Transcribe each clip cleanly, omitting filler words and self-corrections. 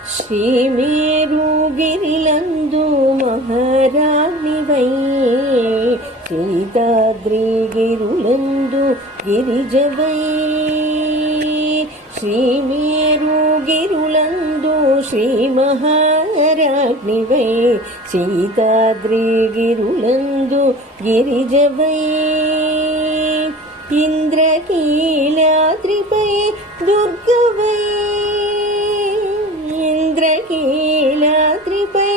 శ్రీమేరుగిరిలందు మహారాణివై సీతాద్రిగిరులందు గిరిజవై శ్రీమేరుగిరులందు శ్రీ మహారాజ్ఞివై సీతాద్రిగిరులందు గిరిజవై ఇంద్రకీలాద్రిపై దుర్గవై ఇంద్రకీలాద్రిపై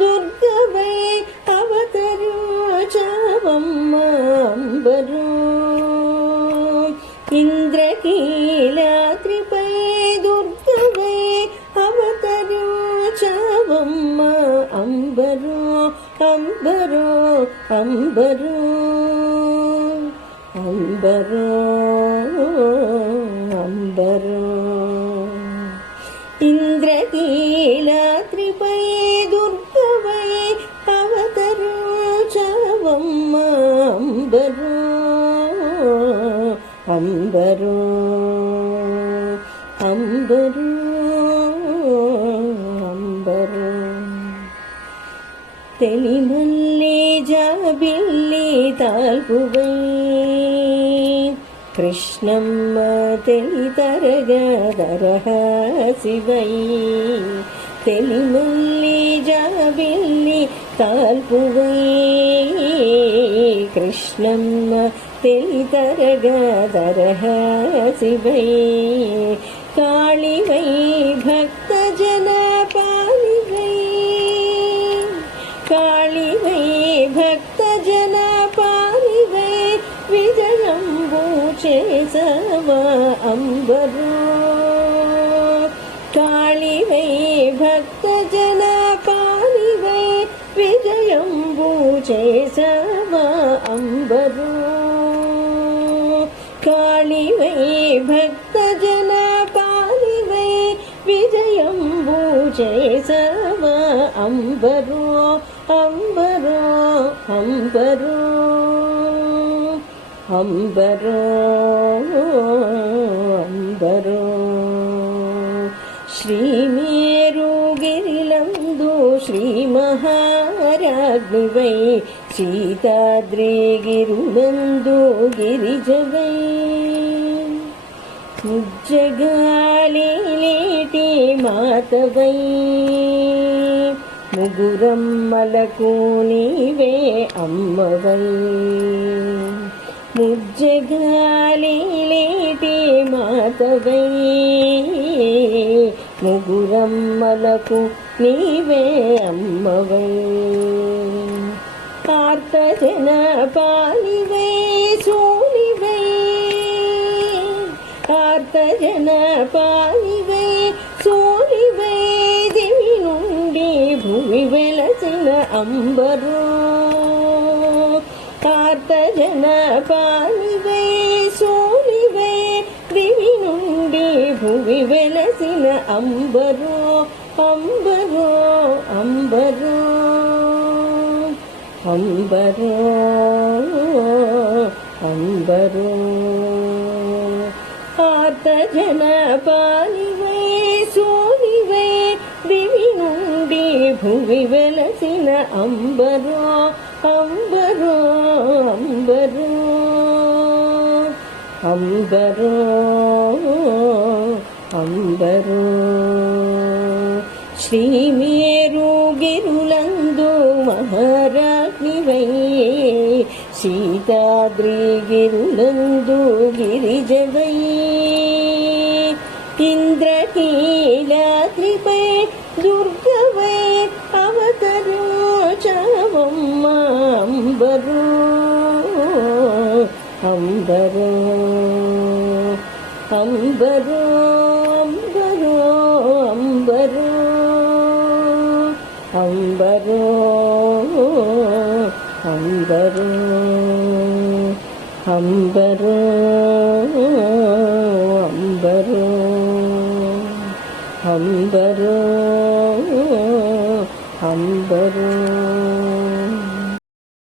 దుర్గవై అవతరించవమ్మ అంబరు ఇంద్రకీలాద్రిపై దుర్గవై అవతరించవమ్మ అంబరు అంబరు అంబరు అంబరు అంబరు ఇంద్రకీలాద్రిపై దుర్గవై అవతరించవమ్మ అంబరు అంబరు అంబరు అంబరు తెలిమల్లే జాబిల్లి తాల్పువై కృష్ణమ్మ తెలితరగదరహాసివై తెలిమల్లి జాబిల్లి తాల్పువై కృష్ణమ్మ తెలితరగదరహాసివై కాళివై భక్తజన పాలివై కాళివై భక్తజన పాలివై విజయంబు చేసవ అంబరు కాళివై భక్తజన పాలివై విజయంబు చేసవ అంబరు కాళివై భక్తజన పాలివై విజయంబు చేసవ అంబరు అంబరు అంబరు అంబరు అంబరు శ్రీమేరుగిరిలందు శ్రీ మహారాజ్ఞివై సీతాద్రిగిరులందు గిరిజవై ముజ్జగాలేటి మాతవై ముగురమ్మలకు నీవే అమ్మవై ముజ్జగాలేటి మాతవై ముగురమ్మలకు నీవే అమ్మవై ఆర్తజన పాలివై సోనివై ఆర్తజన పాలివై సోనివై దివి నుండి భూమి వెలసిన అంబరు ఆర్తజన పాలివై సోనివై దివి నుండి భూమి వెలసిన అంబరు అంబరు అంబరు అంబరు అంబరు ఆర్తజన పాలివై సోనివై దివి నుండి భూమి వెలసిన అంబరు అంబరు అంబరు అంబరు అంబరు శ్రీమేరుగిరులందు మహారాజ్ఞివై సీతాద్రిగిరులందు గిరిజవై ఇంద్రకీలాద్రిపై దుర్గవై అవతరించవమ్మ అంబరు అంబరు అంబరు అంబరు అంబరు అంబరు అంబరు అంబరు అంబరు